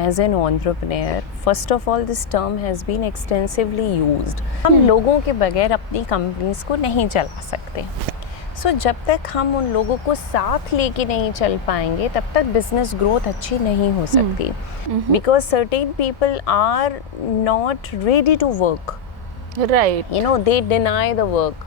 as an entrepreneur, first of all, this term has been extensively used. हम लोगों के बगैर अपनी कंपनीज को नहीं चला सकते. सो जब तक हम उन लोगों को साथ लेके नहीं चल पाएंगे तब तक बिजनेस ग्रोथ अच्छी नहीं हो सकती. Because certain people are not ready to work. Right. You know, they deny the work.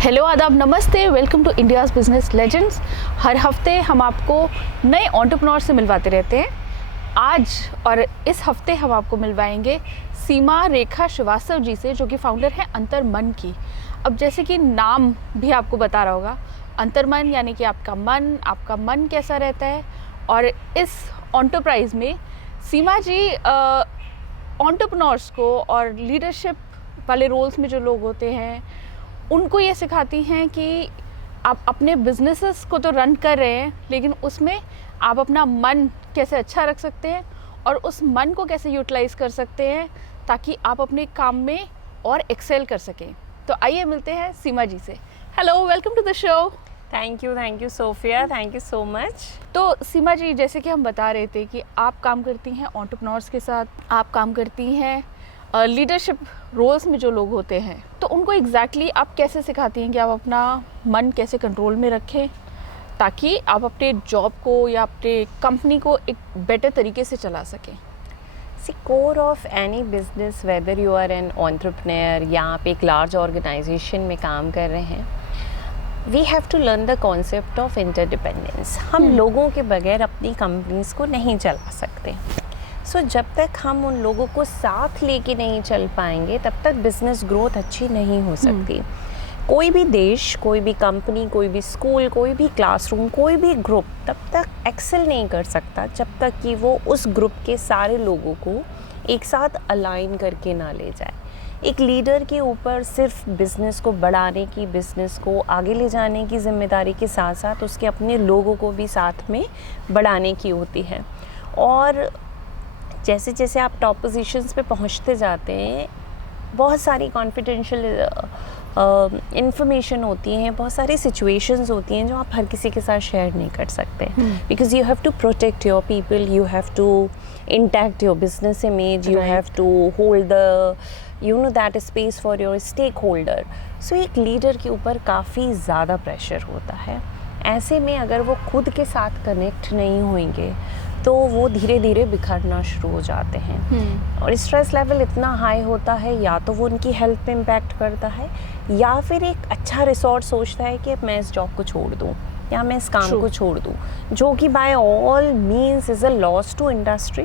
Hello आदाब नमस्ते, welcome to India's business legends. हर हफ्ते हम आपको नए एंटरप्रेन्योर से मिलवाते रहते हैं. आज और इस हफ्ते हम आपको मिलवाएंगे सीमा रेखा श्रीवास्तव जी से, जो कि फाउंडर है अंतर्मन की. अब जैसे कि नाम भी आपको बता रहा होगा, अंतर्मन यानी कि आपका मन कैसा रहता है. और इस एंटरप्राइज में सीमा जी एंटरप्रेन्योर्स को और लीडरशिप वाले रोल्स में जो लोग होते हैं उनको ये सिखाती हैं कि आप अपने बिजनेसेस को तो रन कर रहे हैं, लेकिन उसमें आप अपना मन कैसे अच्छा रख सकते हैं और उस मन को कैसे यूटिलाइज कर सकते हैं ताकि आप अपने काम में और एक्सेल कर सकें. तो आइए मिलते हैं सीमा जी से. Hello, welcome to the show. Thank you Sophia, thank you so much. तो सीमा जी, जैसे कि हम बता रहे थे कि आप काम करती हैं एंटरप्रेन्योर्स के साथ, आप काम करती हैं लीडरशिप रोल्स में जो लोग होते हैं, तो उनको एग्जैक्टली आप कैसे सिखाती हैं कि आप अपना मन कैसे कंट्रोल में रखें ताकि आप अपने जॉब को या अपने कंपनी को एक बेटर तरीके से चला सकें. The core of any business, whether you are an entrepreneur या आप एक लार्ज ऑर्गेनाइजेशन में काम कर रहे हैं, we have to learn the concept of interdependence. हम लोगों के बगैर अपनी कंपनीज को नहीं चला सकते. सो जब तक हम उन लोगों को साथ लेके नहीं चल पाएंगे तब तक बिजनेस ग्रोथ अच्छी नहीं हो सकती. कोई भी देश, कोई भी कंपनी, कोई भी स्कूल, कोई भी क्लासरूम, कोई भी ग्रुप तब तक एक्सेल नहीं कर सकता जब तक कि वो उस ग्रुप के सारे लोगों को एक साथ अलाइन करके ना ले जाए. एक लीडर के ऊपर सिर्फ बिज़नेस को बढ़ाने की, बिज़नेस को आगे ले जाने की जिम्मेदारी के साथ साथ उसके अपने लोगों को भी साथ में बढ़ाने की होती है. और जैसे जैसे आप टॉप पोजीशंस पे पहुंचते जाते हैं, बहुत सारी कॉन्फिडेंशियल इंफॉर्मेशन होती हैं, बहुत सारी सिचुएशंस होती हैं जो आप हर किसी के साथ शेयर नहीं कर सकते. Because you have to protect your people, you have to intact your business image, you have to hold the that space for your stakeholder. So एक लीडर के ऊपर काफ़ी ज़्यादा प्रेशर होता है. ऐसे में अगर वो खुद के साथ कनेक्ट नहीं होंगे तो वो धीरे धीरे बिखरना शुरू हो जाते हैं. और स्ट्रेस लेवल इतना हाई होता है, या तो वो उनकी हेल्थ पे इम्पैक्ट करता है, या फिर एक अच्छा रिसोर्ट सोचता है कि मैं इस जॉब को छोड़ दूँ या मैं इस काम को छोड़ दूँ, जो कि by all means is a loss to industry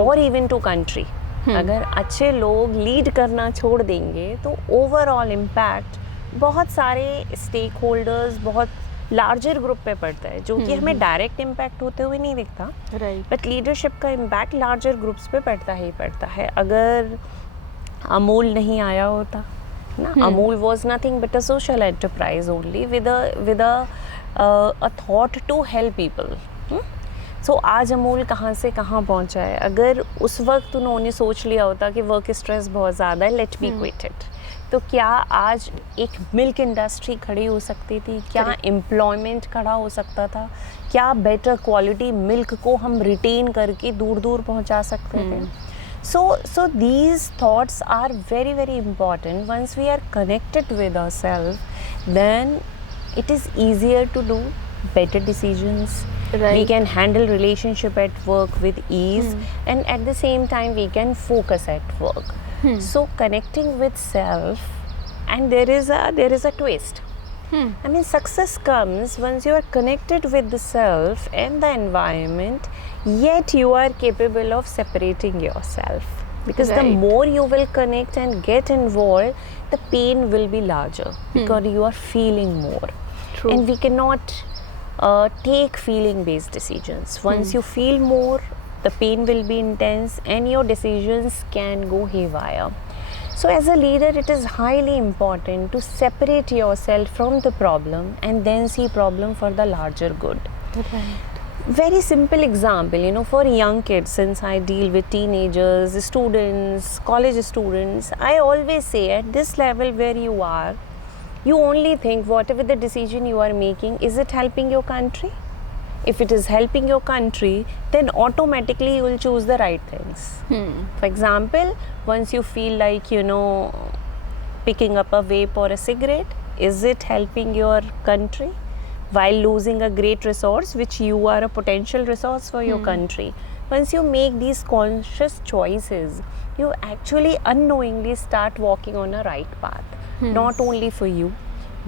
और इवन टू कंट्री. अगर अच्छे लोग लीड करना छोड़ देंगे तो ओवरऑल इम्पैक्ट बहुत सारे स्टेक होल्डर्स, बहुत लार्जर ग्रुप पे पड़ता है, जो कि हमें डायरेक्ट इम्पैक्ट होते हुए नहीं दिखता. बट लीडरशिप का इम्पैक्ट लार्जर ग्रुप्स पे पड़ता ही पड़ता है. अगर अमूल नहीं आया होता ना, Amul was nothing but a social enterprise only with a thought to help people. So आज अमूल कहाँ से कहाँ पहुँचा है. अगर उस वक्त उन्होंने सोच लिया होता कि वर्क स्ट्रेस बहुत ज़्यादा है, लेट मी क्विट इट, तो क्या आज एक मिल्क इंडस्ट्री खड़ी हो सकती थी? क्या एम्प्लॉयमेंट खड़ा हो सकता था? क्या बेटर क्वालिटी मिल्क को हम रिटेन करके दूर दूर पहुंचा सकते थे? So these thoughts are very very important. Once we are connected with ourselves, then it is easier to do better decisions. We can handle relationship at work with ease, and at the same time we can focus at work. So connecting with self, and there is a twist. I mean, success comes once you are connected with the self and the environment, yet you are capable of separating yourself. Because the more you will connect and get involved, the pain will be larger because you are feeling more. And we cannot take feeling based decisions. Once you feel more, the pain will be intense and your decisions can go haywire. So as a leader, it is highly important to separate yourself from the problem and then see problem for the larger good. Very simple example, you know, for young kids, since I deal with teenagers, students, college students, I always say at this level where you are, you only think whatever the decision you are making, is it helping your country? If it is helping your country, then automatically you will choose the right things. For example, once you feel like, you know, picking up a vape or a cigarette, is it helping your country while losing a great resource, which you are a potential resource for your country? Once you make these conscious choices, you actually unknowingly start walking on a right path, not only for you,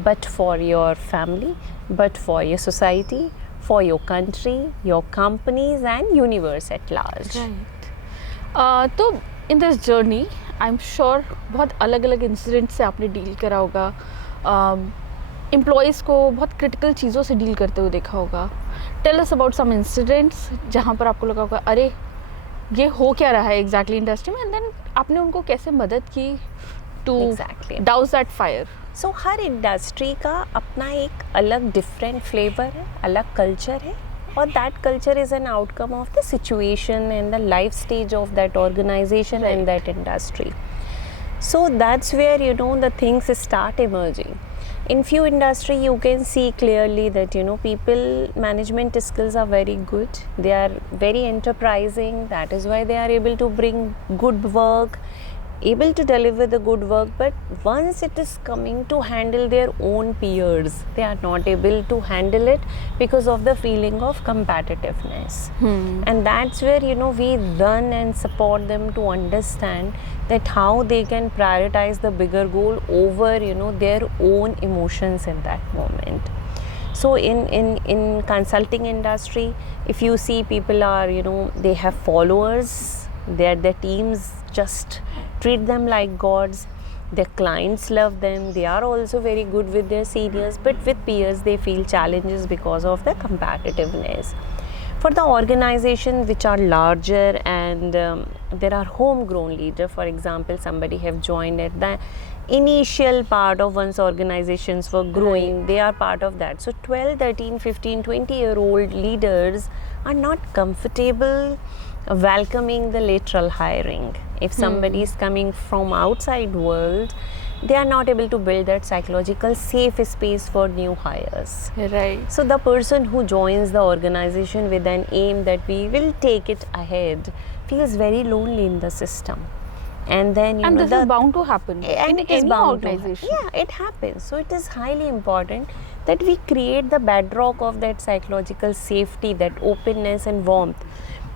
but for your family, but for your society, for your country, your companies and universe at large. तो in this journey I am sure बहुत अलग अलग incident से आपने deal करा होगा, employees को बहुत क्रिटिकल चीज़ों से डील करते हुए देखा होगा. Tell us about some incidents जहाँ पर आपको लगा होगा अरे ये हो क्या रहा है एग्जैक्टली इंडस्ट्री में, एंड देन आपने उनको कैसे मदद की to douse that fire. So हर इंडस्ट्री का अपना एक अलग डिफरेंट फ्लेवर है, अलग कल्चर है, और that culture is an outcome of the situation and the life stage of that organisation and that industry. So that's where, you know, the things start emerging. In few industry you can see clearly that, you know, people management skills are very good, they are very enterprising, that is why they are able to bring good work, able to deliver the good work, but once it is coming to handle their own peers, they are not able to handle it because of the feeling of competitiveness. And that's where, you know, we run and support them to understand that how they can prioritize the bigger goal over, you know, their own emotions in that moment. So in consulting industry, if you see people are, you know, they have followers, their teams just treat them like gods, their clients love them, they are also very good with their seniors, but with peers they feel challenges because of the competitiveness. For the organizations which are larger and there are homegrown leaders, for example, somebody have joined at the initial part of one's organizations were growing, they are part of that. So 12, 13, 15, 20-year-old leaders are not comfortable welcoming the lateral hiring. If somebody is coming from outside world, they are not able to build that psychological safe space for new hires. Right. So the person who joins the organization with an aim that we will take it ahead feels very lonely in the system. And then, you know, this is bound to happen and in it is any bound organization. Yeah, it happens. So it is highly important that we create the bedrock of that psychological safety, that openness and warmth.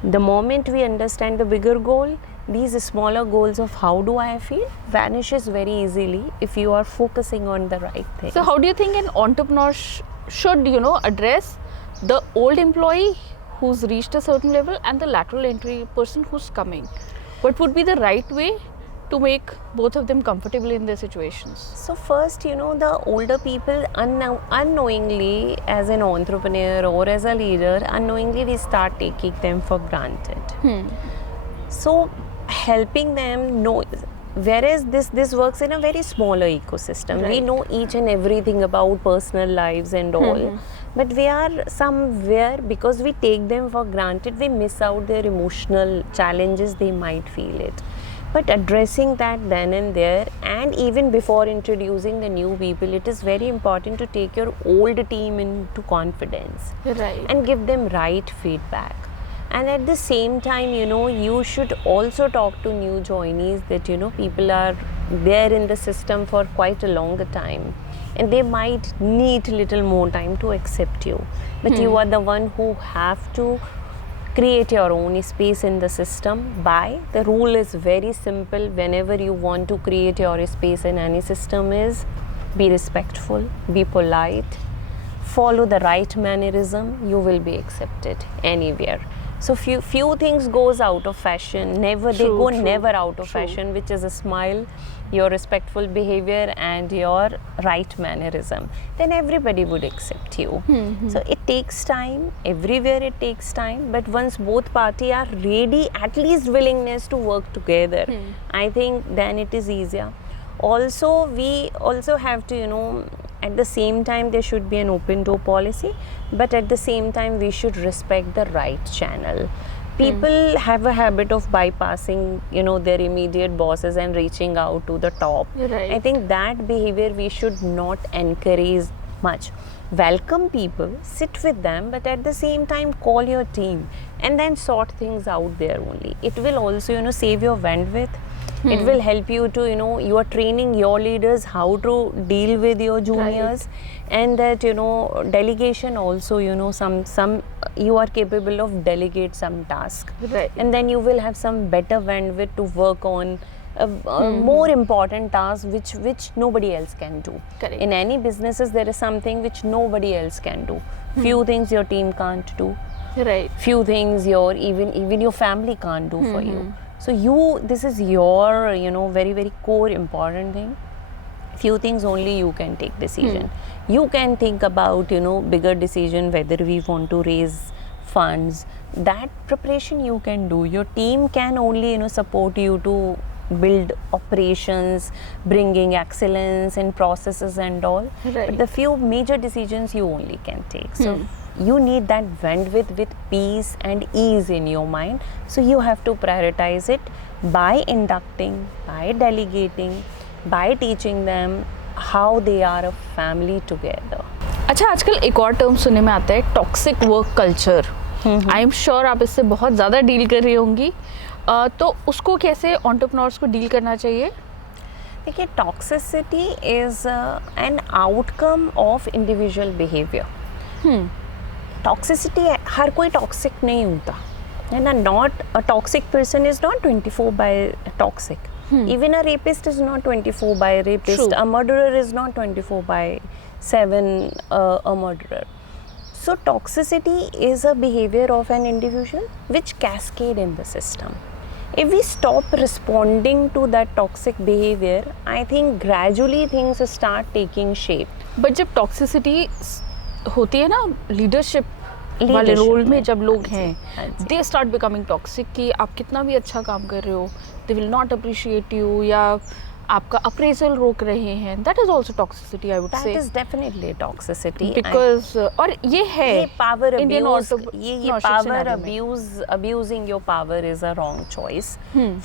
The moment we understand the bigger goal, these smaller goals of how do I feel vanishes very easily if you are focusing on the right thing. So how do you think an entrepreneur should, you know, address the old employee who's reached a certain level and the lateral entry person who's coming? What would be the right way to make both of them comfortable in their situations? So first, you know, the older people unknowingly, as an entrepreneur or as a leader, unknowingly we start taking them for granted. So helping them know, whereas this works in a very smaller ecosystem. Right. We know each and everything about personal lives and all, but we are somewhere, because we take them for granted, we miss out their emotional challenges they might feel it. But addressing that then and there, and even before introducing the new people, it is very important to take your old team into confidence. Right. And give them right feedback. And at the same time, you know, you should also talk to new joinees that, you know, people are there in the system for quite a longer time and they might need little more time to accept you. But you are the one who have to create your own space in the system. By the rule is very simple. Whenever you want to create your space in any system, is be respectful, be polite, follow the right mannerism, you will be accepted anywhere. So few things goes out of fashion. They go never out of True. fashion, which is a smile, your respectful behavior, and your right mannerism. Then everybody would accept you. So it takes time. Everywhere it takes time. But once both party are ready, at least willingness to work together, I think then it is easier. Also, we also have to, at the same time there should be an open door policy, but at the same time we should respect the right channel. People have a habit of bypassing, their immediate bosses and reaching out to the top. Right. I think that behavior we should not encourage much. Welcome people, sit with them, but at the same time call your team and then sort things out there only. It will also, save your bandwidth. It will help you to, you are training your leaders how to deal with your juniors, and that, delegation also, some you are capable of delegate some task. Right. And then you will have some better bandwidth to work on more important tasks which nobody else can do. Correct. In any businesses, there is something which nobody else can do. Few things your team can't do. Right. Few things your even your family can't do for you. So this is your very, very core important thing. Few things only you can take decision. You can think about bigger decision, whether we want to raise funds. That preparation you can do. Your team can only support you to build operations, bringing excellence in processes and all. Right. But the few major decisions you only can take. So you need that bandwidth with peace and ease in your mind. So you have to prioritize it by inducting, by delegating, by teaching them how they are a family together. अच्छा, आजकल एक और term सुनने में आता है, toxic work culture. I am sure आप इससे बहुत ज़्यादा डील कर रही होंगी. तो उसको कैसे एंटरप्रेन्योर्स को डील करना चाहिए? देखिए, toxicity is an outcome of individual behaviour. Toxicity, हर कोई टॉक्सिक नहीं होता है ना. Not a toxic person is not 24 by toxic. Even a rapist is not 24 by rapist. True. A murderer is not 24 by 7 a murderer. So toxicity is a behavior of an individual which cascade in the system. If we stop responding to that toxic behavior, I think gradually things start taking shape. But जब toxicity होती है ना leadership वाले Leadership role में में, जब लोग हाँ जी, हाँ हैं, जी. दे स्टार्ट बिकमिंग टॉक्सिक कि आप कितना भी अच्छा काम कर रहे हो, they will not appreciate you, या आपका अप्रेजल रोक रहे हैं. That is also toxicity, I would That से, is definitely toxicity. बिकॉज और ये है ये पावर Indian अब्यूज, auto- ये entrepreneurship पावर scenario में. Abusing your power is a wrong choice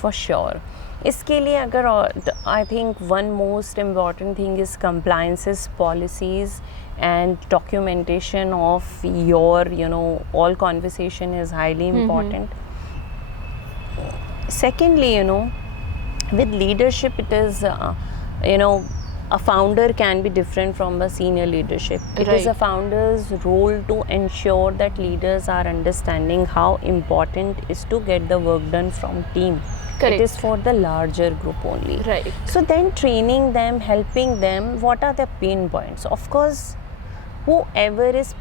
for sure. इसके लिए अगर I think one most important thing is compliances, policies and documentation of your all conversation is highly important. Secondly, with leadership it is a founder can be different from a senior leadership. It is a Right. founder's role to ensure that leaders are understanding how important is to get the work done from team. Correct. It is for the larger group only. Right. So then training them, helping them, what are the pain points? Of course, whoever is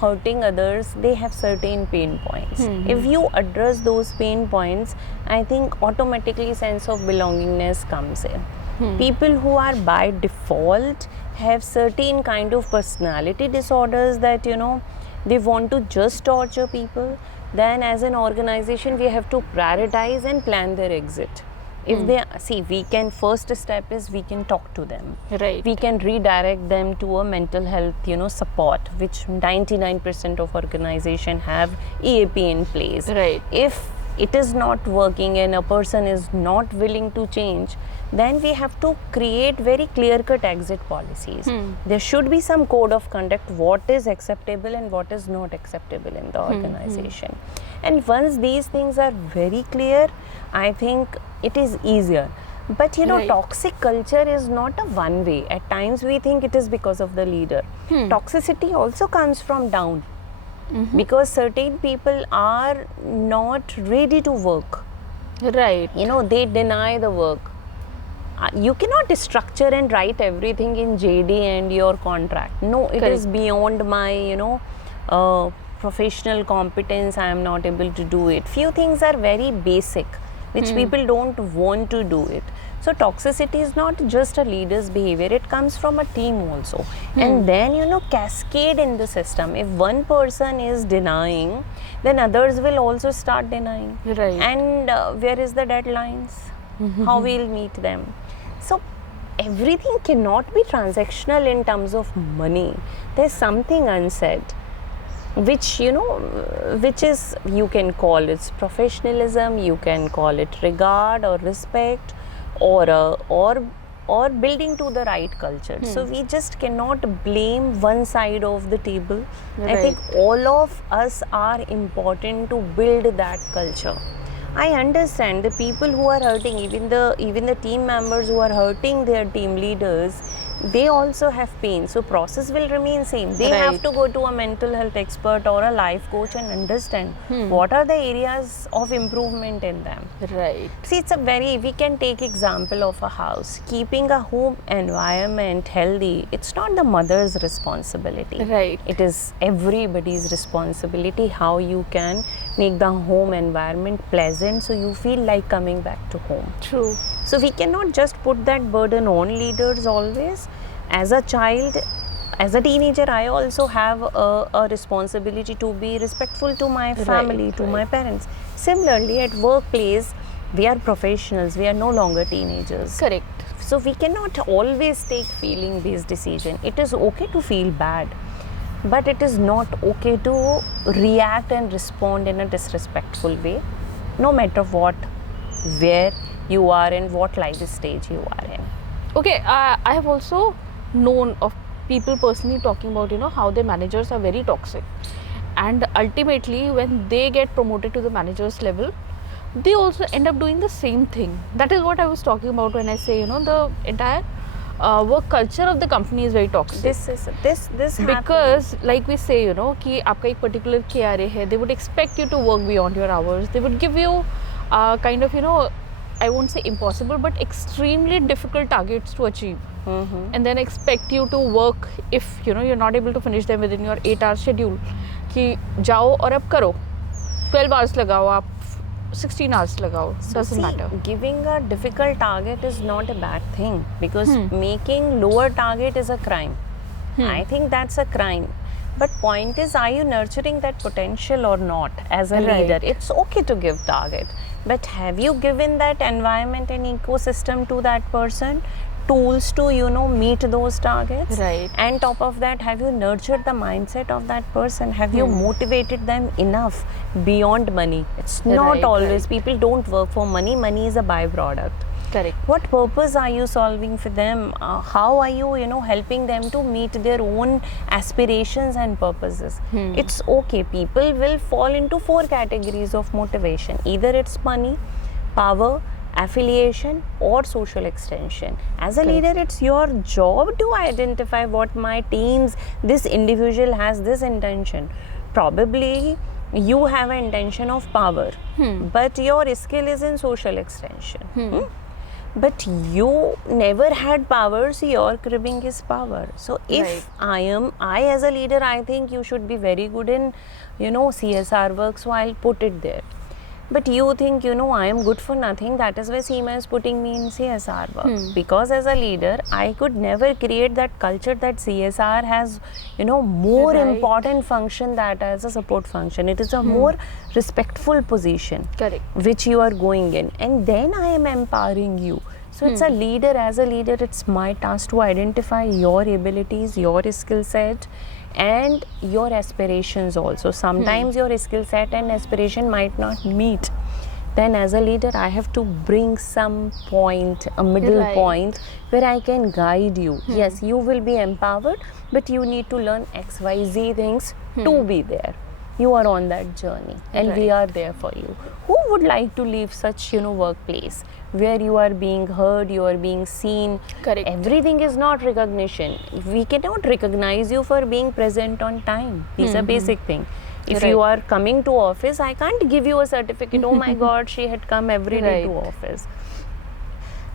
hurting others, they have certain pain points. If you address those pain points, I think automatically sense of belongingness comes in. People who are by default have certain kind of personality disorders that they want to just torture people. Then as an organization we have to prioritize and plan their exit. If they see, we can, first step is we can talk to them. Right. We can redirect them to a mental health support, which 99% of organization have EAP in place. Right. If it is not working and a person is not willing to change, then we have to create very clear cut exit policies. There should be some code of conduct, what is acceptable and what is not acceptable in the organization. And once these things are very clear, I think it is easier. But Right. toxic culture is not a one way. At times we think it is because of the leader. Toxicity also comes from down. Because certain people are not ready to work. Right. They deny the work. You cannot structure and write everything in JD and your contract. No, it is Correct. beyond my professional competence, I am not able to do it. Few things are very basic, which people don't want to do it. So toxicity is not just a leader's behavior, it comes from a team also. And then, you know, cascade in the system. If one person is denying, then others will also start denying. Right. And where is the deadlines? How we'll meet them? So everything cannot be transactional in terms of money. There's something unsaid, which, you know, which is, you can call it professionalism, you can call it regard or respect, or building to the right culture. So we just cannot blame one side of the table. I think all of us are important to build that culture. I understand the people who are hurting, even the team members who are hurting their team leaders, they also have pain. So process will remain same. They have to go to a mental health expert or a life coach and understand what are the areas of improvement in them. Right. See, we can take example of a house. Keeping a home environment healthy, it's not the mother's responsibility. Right. It is everybody's responsibility how you can make the home environment pleasant so you feel like coming back to home. True. So we cannot just put that burden on leaders always. As a child, as a teenager, I also have a responsibility to be respectful to my family, to my parents. Similarly, at workplace, we are professionals, we are no longer teenagers. Correct. So we cannot always take feeling-based decision. It is okay to feel bad, but it is not okay to react and respond in a disrespectful way, no matter what, where you are and what life stage you are in. Okay, I have also known of people personally talking about, you know, how their managers are very toxic, and ultimately when they get promoted to the managers level, they also end up doing the same thing. That is what I was talking about when I say, you know, the entire work culture of the company is very toxic. This Because like we say, you know, कि आपका एक particular KRA है, they would expect you to work beyond your hours. They would give you kind of, you know, I won't say impossible, but extremely difficult targets to achieve. And then expect you to work, if you know you're not able to finish them within your 8-hour schedule, कि जाओ और अब करो, 12 hours लगाओ आप, 16 hours लगाओ, doesn't matter. Giving a difficult target is not a bad thing, because making lower target is a crime. I think that's a crime. But point is, are you nurturing that potential or not as a leader? It's okay to give target, but have you given that environment and ecosystem to that person, tools to, you know, meet those targets? Right. And top of that, have you nurtured the mindset of that person? Have you motivated them enough beyond money? It's not always, people don't work for money. Money is a byproduct. Correct. What purpose are you solving for them? How are you, you know, helping them to meet their own aspirations and purposes? It's okay. People will fall into 4 categories of motivation. Either it's money, power, affiliation, or social extension. As a leader, it's your job to identify what my team's, this individual has this intention. Probably you have an intention of power, but your skill is in social extension. But you never had power, so your cribbing is power. So if I as a leader, I think you should be very good in, you know, CSR work, so I'll put it there. But you think, you know, I am good for nothing, that is why Seema is putting me in CSR work. Because as a leader, I could never create that culture that CSR has, you know, more important function that as a support function. It is a more respectful position, which you are going in. And then I am empowering you. So it's a leader, as a leader, it's my task to identify your abilities, your skill set, and your aspirations also. Sometimes your skill set and aspiration might not meet. Then as a leader, I have to bring some point, a middle point, where I can guide you. Yes, you will be empowered, but you need to learn XYZ things to be there. You are on that journey, and we are there for you. Who would like to leave such, you know, workplace where you are being heard, you are being seen? Everything is not recognition. We cannot recognize you for being present on time. These are basic things. If you are coming to office, I can't give you a certificate. Oh my God, she had come every day to office.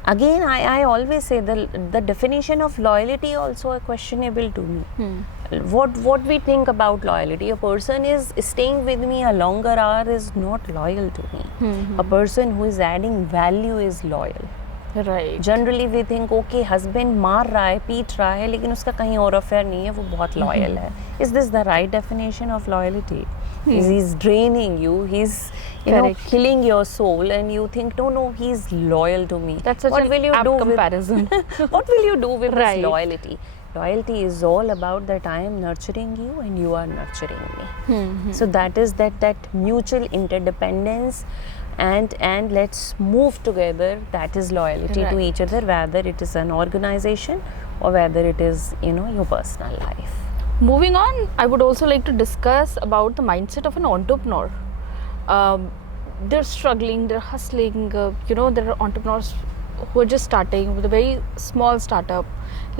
Again, I always say the definition of loyalty also are questionable to me. what we think about loyalty. A person is staying with me a longer hour is not loyal to me. A person who is adding value is loyal. Right. Generally we think okay husband मार रहा है पीट रहा है लेकिन उसका कहीं और अफेयर नहीं है वो बहुत लॉयल है. Is this the right definition of loyalty? He is draining you, he's killing your soul, and you think no he's loyal to me. That's such an apt comparison. What will you do with Right. this loyalty? Loyalty is all about that I am nurturing you and you are nurturing me. So that is that mutual interdependence, and let's move together. That is loyalty to Right. each other, whether it is an organization or whether it is your personal life. Moving on, I would also like to discuss about the mindset of an entrepreneur. They're struggling, they're hustling. There are entrepreneurs who are just starting with a very small startup,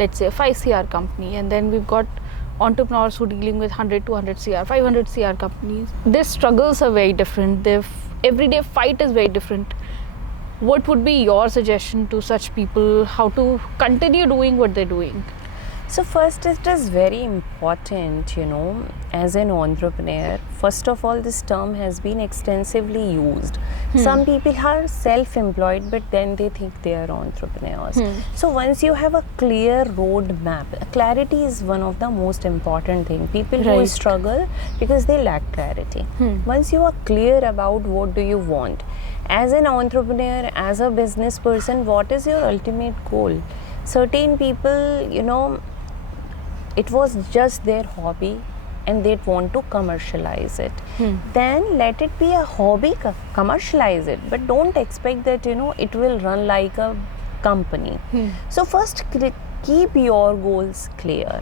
let's say a 5 CR company, and then we've got entrepreneurs who are dealing with 100, 200 CR, 500 CR companies. Their struggles are very different. Their everyday fight is very different. What would be your suggestion to such people, how to continue doing what they're doing? So first, it is very important, as an entrepreneur, first of all, this term has been extensively used. Some people are self-employed, but then they think they are entrepreneurs. So once you have a clear roadmap, clarity is one of the most important things. People who Right. struggle because they lack clarity. Once you are clear about what do you want, as an entrepreneur, as a business person, what is your ultimate goal? Certain people, it was just their hobby and they want to commercialize it. Then let it be a hobby, commercialize it, but don't expect that it will run like a company. So first keep your goals clear,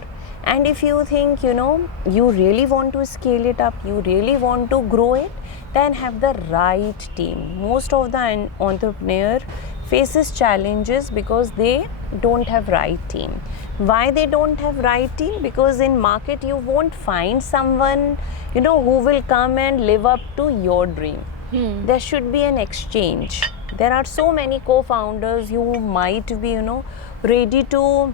and if you think you really want to scale it up, you really want to grow it, then have the right team. Most of the entrepreneur faces challenges because they don't have right team. Why they don't have right team? Because in market you won't find someone who will come and live up to your dream. There should be an exchange. There are so many co-founders who might be ready to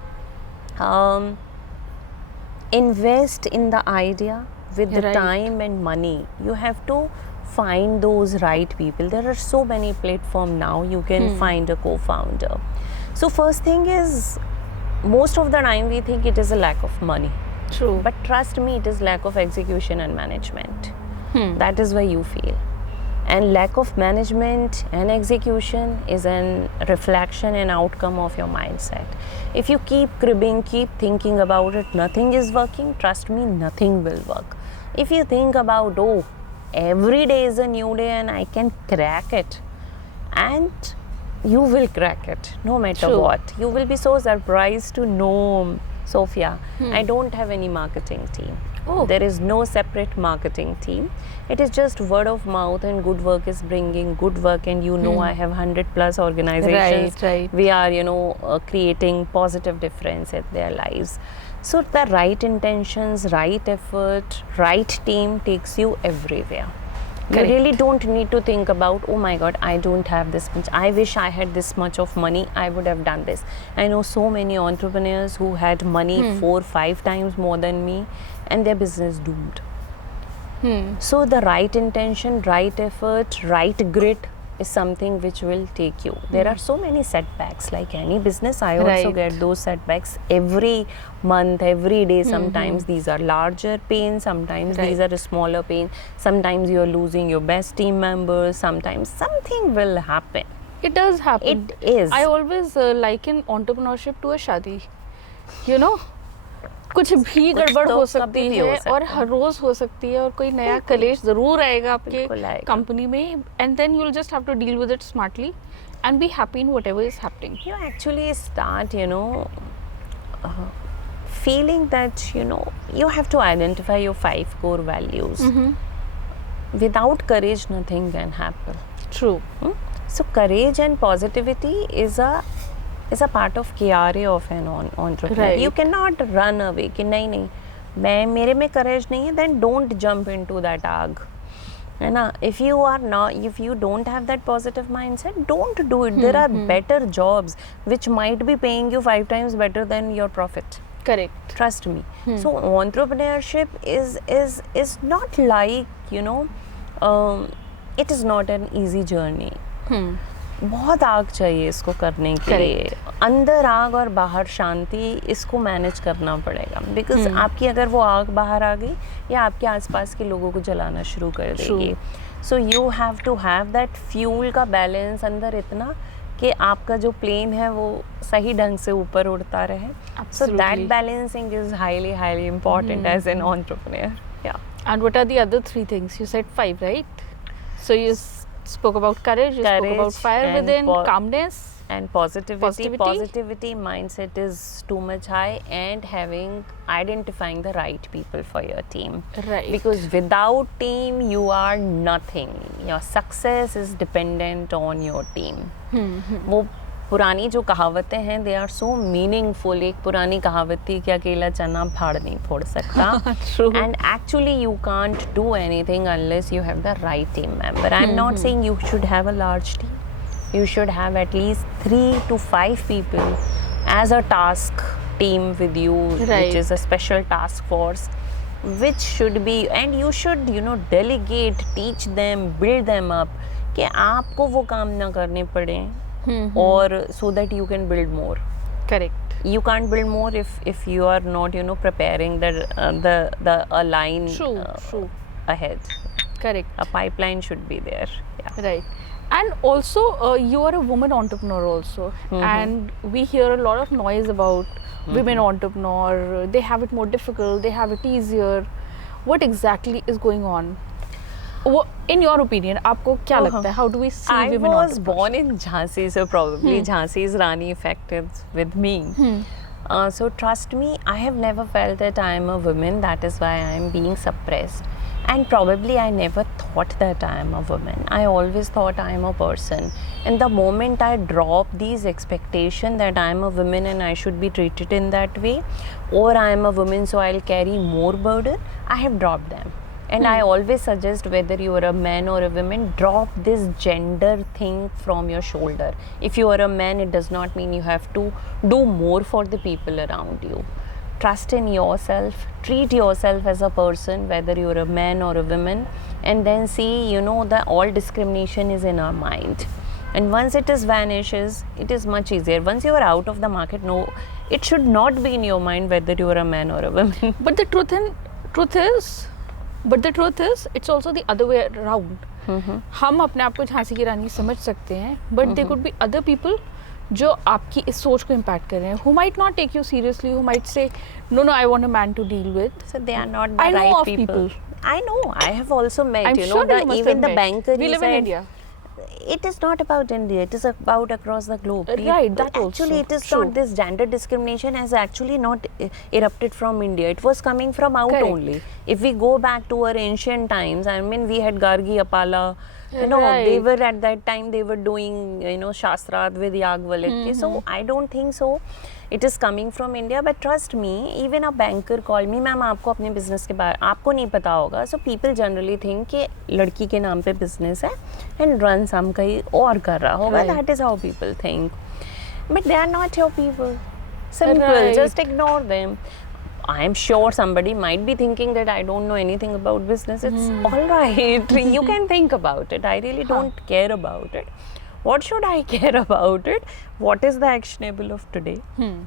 invest in the idea with the Right. time and money. You have to find those right people. There are so many platforms now you can find a co-founder. So first thing is, most of the time we think it is a lack of money, True. but trust me, it is lack of execution and management. That is where you fail. And lack of management and execution is an reflection and outcome of your mindset. If you keep cribbing, keep thinking about it, nothing is working, trust me, nothing will work. If you think about, every day is a new day and I can crack it, and you will crack it no matter True. what. You will be so surprised to know, Sophia, I don't have any marketing team. Oh. There is no separate marketing team. It is just word of mouth, and good work is bringing good work, and I have 100 plus organizations. Right. We are creating positive difference in their lives. So the right intentions, right effort, right team takes you everywhere. You Correct. really don't need to think about, oh my god, I don't have this much, I wish I had this much of money, I would have done this. I know so many entrepreneurs who had money 4-5 times more than me, and their business doomed. So the right intention, right effort, right grit is something which will take you. There are so many setbacks, like any business. I also Right. get those setbacks every month, every day. Sometimes these are larger pains, sometimes these Right. are smaller pains. Sometimes you are losing your best team members, sometimes something will happen. It does happen. It is. I always liken entrepreneurship to a शादी. कुछ भी गड़बड़ तो हो कभी सकती भी है हो और सकता है। हर रोज हो सकती है, और कोई नया कलेश जरूर आएगा आपके बिल्कुल आएगा। कंपनी में, and then you will just have to deal with it smartly and be happy in whatever is happening. You actually start, feeling that, you have to identify your 5 core values. Without courage, nothing can happen. True. So courage and positivity is a part of KRA of an entrepreneur. Right. You cannot run away कि नहीं मेरे में courage नहीं है, then don't jump into that आग, है ना. If you don't have that positive mindset, don't do it. There are better jobs which might be paying you 5 times better than your profit. Correct. Trust me. So entrepreneurship is not like, you know, it is not an easy journey. बहुत आग चाहिए इसको करने के लिए, अंदर आग और बाहर शांति, इसको मैनेज करना पड़ेगा बिकॉज आपकी अगर वो आग बाहर आ गई या आपके आसपास के लोगों को जलाना शुरू कर देगी. So you have to have that fuel का बैलेंस अंदर इतना कि आपका जो प्लेन है वो सही ढंग से ऊपर उड़ता रहे. So that balancing is highly important as an entrepreneur. Yeah. And what are the other 3 things? You said 5, right? So you spoke about courage, you spoke about fire and within, calmness. And positivity mindset is too much high, and identifying the right people for your team. Right. Because without team you are nothing. Your success is dependent on your team. वो पुरानी जो कहावतें हैं they are so meaningful. एक पुरानी कहावत थी कि अकेला चना फाड़ नहीं फोड़ सकता. And actually you can't do anything unless you have the right team member. I am not saying you should have a large team. You should have at least 3 to 5 people as a task team with you, which is a special task force, which should be, and you should, you know, delegate, teach them, build them up, कि आपको वो काम ना करने पड़े, और so that you can build more. Correct. You can't build more if you are not, you know, preparing the a line True. ahead. Correct. A pipeline should be there. Yeah. Right. And also you are a woman entrepreneur also, and we hear a lot of noise about women entrepreneur. They have it more difficult, they have it easier. What exactly is going on? In your opinion, आपको क्या लगता है? How do we see women entrepreneurs? I was born in Jhansi, so probably Jhansi's Rani effect is with me. So trust me, I have never felt that I am a woman. That is why I am being suppressed. And probably I never thought that I am a woman. I always thought I am a person. And the moment I drop these expectations that I am a woman and I should be treated in that way, or I am a woman so I'll carry more burden, I have dropped them. And I always suggest, whether you are a man or a woman, drop this gender thing from your shoulder. If you are a man, it does not mean you have to do more for the people around you. Trust in yourself, treat yourself as a person, whether you're a man or a woman, and then see, you know, that all discrimination is in our mind. And once it vanishes, it is much easier. Once you are out of the market, no, it should not be in your mind whether you are a man or a woman. But the truth is, it's also the other way around. हम अपने आप को झांसी की रानी समझ सकते हैं, but there could be other people जो आपकी इस सोच को इम्पैक्ट कर रहे हैं, who might not take you seriously, who might say, no, I want a man to deal with. So they are not the right people. I know. I have also met, I'm you sure know, even the banker. We live in India. It is not about India. It is about across the globe. Right, that also. Actually, it is not. This gender discrimination has actually not erupted from India. It was coming from out only. If we go back to our ancient times, I mean, we had Gargi, Apala. You know, they were at that time, they were doing, you know, Shastrat with Yagvalek. So I don't think so. It is coming from India, but trust me, even a banker called me, ma'am आपको अपने business के बारे आपको नहीं पता होगा. So people generally think कि लड़की के नाम पे business है and run some कहीं और कर रहा होगा. That is how people think. But they are not your people. Simple. Just ignore them. I am sure somebody might be thinking that I don't know anything about business. It's all right. You can think about it. I really don't care about it. What should I care about it? What is the actionable of today?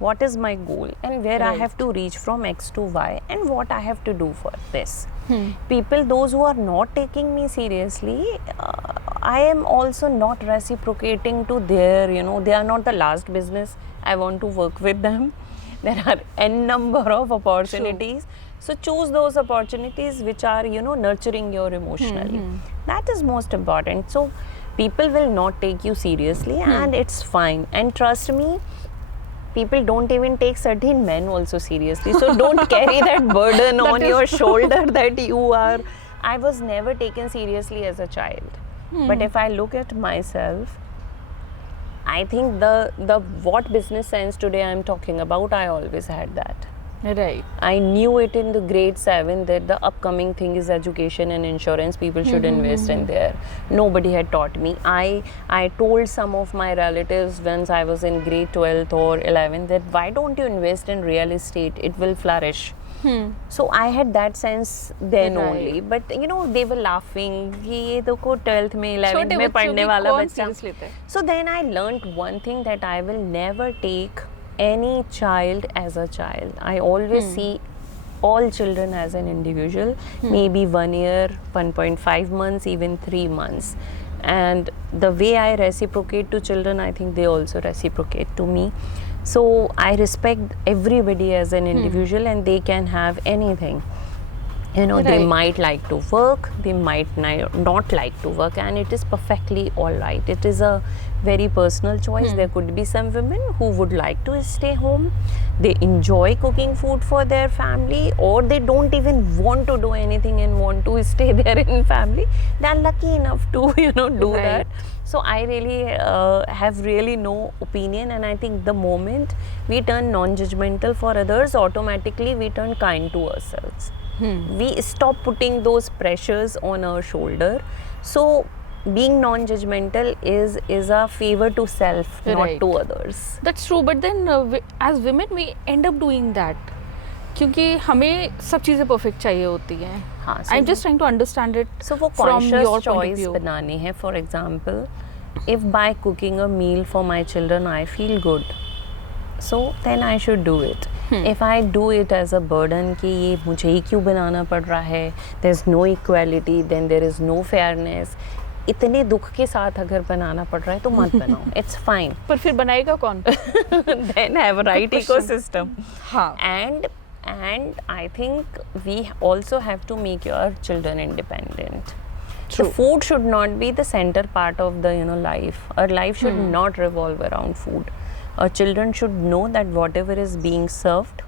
What is my goal? And where I have to reach from X to Y, and what I have to do for this. People, those who are not taking me seriously, I am also not reciprocating to their, you know, they are not the last business I want to work with them. There are n number of opportunities. So choose those opportunities which are, you know, nurturing your emotionally. That is most important. So people will not take you seriously, and it's fine. And trust me, people don't even take certain men also seriously. So don't carry that burden on your shoulder that you are. I was never taken seriously as a child. But if I look at myself, I think the what business sense today I'm talking about, I always had that. Right. I knew it in the grade 7 that the upcoming thing is education and insurance. People should invest in there. Nobody had taught me. I told some of my relatives once I was in grade 12th or 11th that why don't you invest in real estate? It will flourish. So I had that sense then Right. only. But you know, they were laughing. ये देखो 12th में 11th छोटे में बच्चों पढ़ने की वाला कौन बच्चा. serious लेता है? So then I learned one thing, that I will never take any child as a child. I always see all children as an individual, maybe 1 year, 1.5 months, even 3 months. And the way I reciprocate to children, I think they also reciprocate to me. So I respect everybody as an individual, and they can have anything. You know, they Right. might like to work, they might not like to work, and it is perfectly all right. It is a very personal choice. There could be some women who would like to stay home. They enjoy cooking food for their family, or they don't even want to do anything and want to stay there in family. They are lucky enough to, you know, do Right. that. So I really have really no opinion, and I think the moment we turn non-judgmental for others, automatically we turn kind to ourselves. We stop putting those pressures on our shoulder. So being non-judgmental is a favor to self, not Right. to others. That's true, but then as women we end up doing that क्योंकि हमें सब चीज़ें perfect चाहिए होती हैं. हाँ, so I'm just trying to understand it So वो from conscious your point of choice view. बनानी है. For example, if by cooking a meal for my children I feel good, so then I should do it. If I do it as a burden कि ये मुझे ही क्यों बनाना पड़ रहा है, there's no equality, then there is no fairness. इतने दुख के साथ अगर बनाना पड़ रहा है तो मत बनाओ. It's fine. पर फिर बनाएगा कौन? Then have a right question. ecosystem. हाँ. And I think we also have to make your children independent. True. The food should not be the center part of the, you know, life. Our life should not revolve around food. Our children should know that whatever is being served,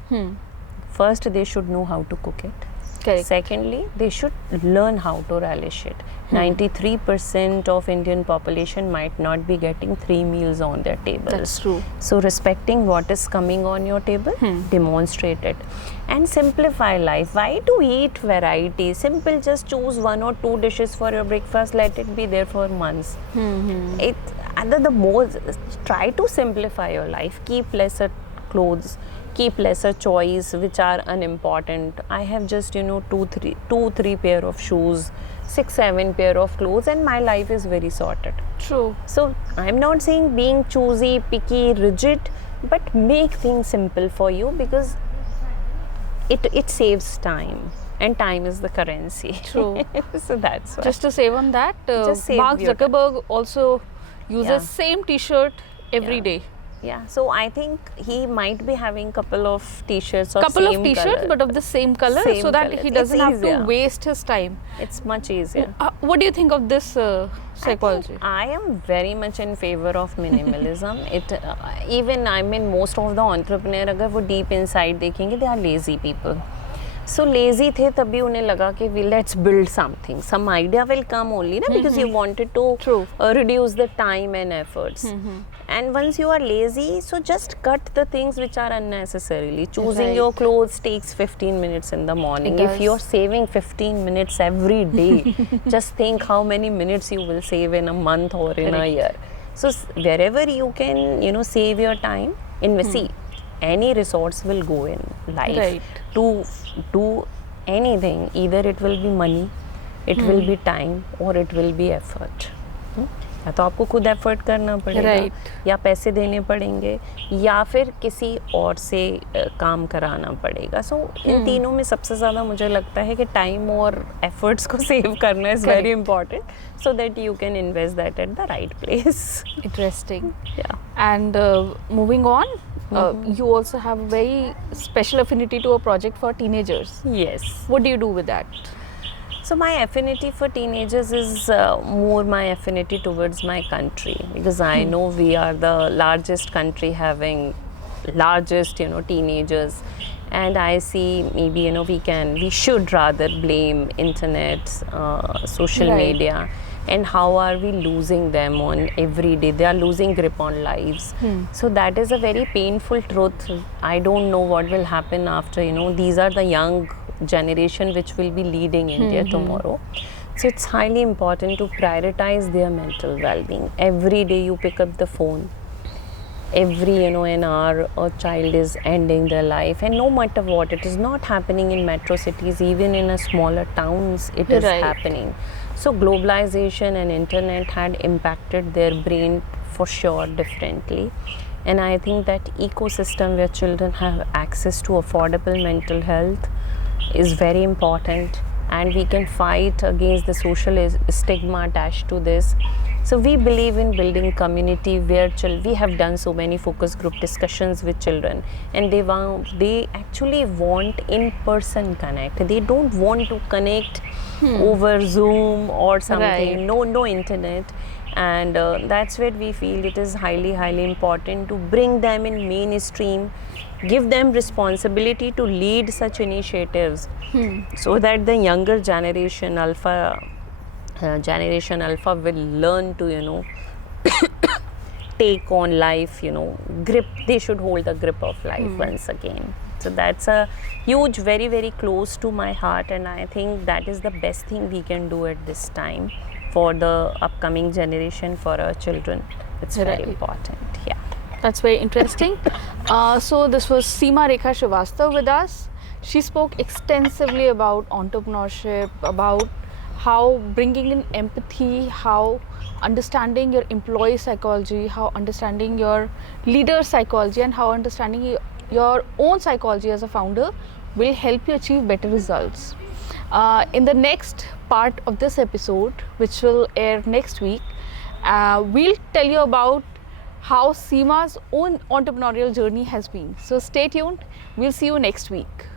first they should know how to cook it. Correct. Secondly, they should learn how to relish it. 93% of Indian population might not be getting 3 meals on their tables. That's true. So respecting what is coming on your table, demonstrate it. And simplify life. Why to eat variety? Simple, just choose 1 or 2 dishes for your breakfast, let it be there for months. The more, try to simplify your life. Keep lesser clothes, keep lesser choice which are unimportant. I have just, you know, 2-3 pair of shoes, 6-7 pair of clothes, and my life is very sorted. True. So I'm not saying being choosy, picky, rigid, but make things simple for you, because it saves time, and time is the currency. True. So that's why. Just to save on that, Just save Mark your time. Zuckerberg also uses Yeah. same T-shirt every Yeah. day. Yeah, so I think he might be having couple of t-shirts of Couple same of T-shirts, color. but of the same color, Same so that color. he It's doesn't have to easier. waste his time. It's much easier. What do you think of this psychology? I am very much in favor of minimalism. Even I mean, most of the entrepreneur, अगर वो deep inside देखेंगे, they are lazy people. So lazy थे तभी उन्हें लगा कि let's build something. Some idea will come only, na, because you wanted to True. reduce the time and efforts. And once you are lazy, so just cut the things which are unnecessarily. Choosing Right. your clothes takes 15 minutes in the morning. It If does. you're saving 15 minutes every day, just think how many minutes you will save in a month or in a Correct. year. So wherever you can, you know, save your time, invest. See, any resource will go in life. Right. To do anything, either it will be money, it will be time, or it will be effort. या तो आपको खुद effort करना पड़ेगा, Right. या पैसे देने पड़ेंगे, या फिर किसी और से काम कराना पड़ेगा. सो इन तीनों में सबसे ज़्यादा मुझे लगता है कि टाइम और एफर्ट्स को सेव करना is very important, so that you can invest that at the right place. Interesting. Yeah. And moving on, you also have a very special affinity to a project for teenagers. Yes. What do you do with that? So my affinity for teenagers is more my affinity towards my country, because I know we are the largest country having largest, you know, teenagers, and I see maybe, you know, we should rather blame internet, social Right. media, and how are we losing them on every day. They are losing grip on lives. So that is a very painful truth. I don't know what will happen after, these are the young generation which will be leading India tomorrow. So it's highly important to prioritize their mental well-being. Every day you pick up the phone, every an hour a child is ending their life, and no matter what, it is not happening in metro cities, even in a smaller towns it is happening. So globalization and internet had impacted their brain for sure differently, and I think that ecosystem where children have access to affordable mental health is very important, and we can fight against the social stigma attached to this. So we believe in building community where we have done so many focus group discussions with children, and they actually want in-person connect. They don't want to connect over Zoom or something. No internet. And that's where we feel it is highly important to bring them in mainstream, give them responsibility to lead such initiatives, so that the younger generation alpha will learn to take on life, grip. They should hold the grip of life once again. So that's a huge, very close to my heart, and I think that is the best thing we can do at this time for the upcoming generation, for our children. It's very important. Yeah, that's very interesting. So this was Seema Rekha Srivastava with us. She spoke extensively about entrepreneurship, about how bringing in empathy, how understanding your employee psychology, how understanding your leader psychology, and how understanding your own psychology as a founder will help you achieve better results. In the next part of this episode, which will air next week, we'll tell you about how Seema's own entrepreneurial journey has been. So stay tuned. We'll see you next week.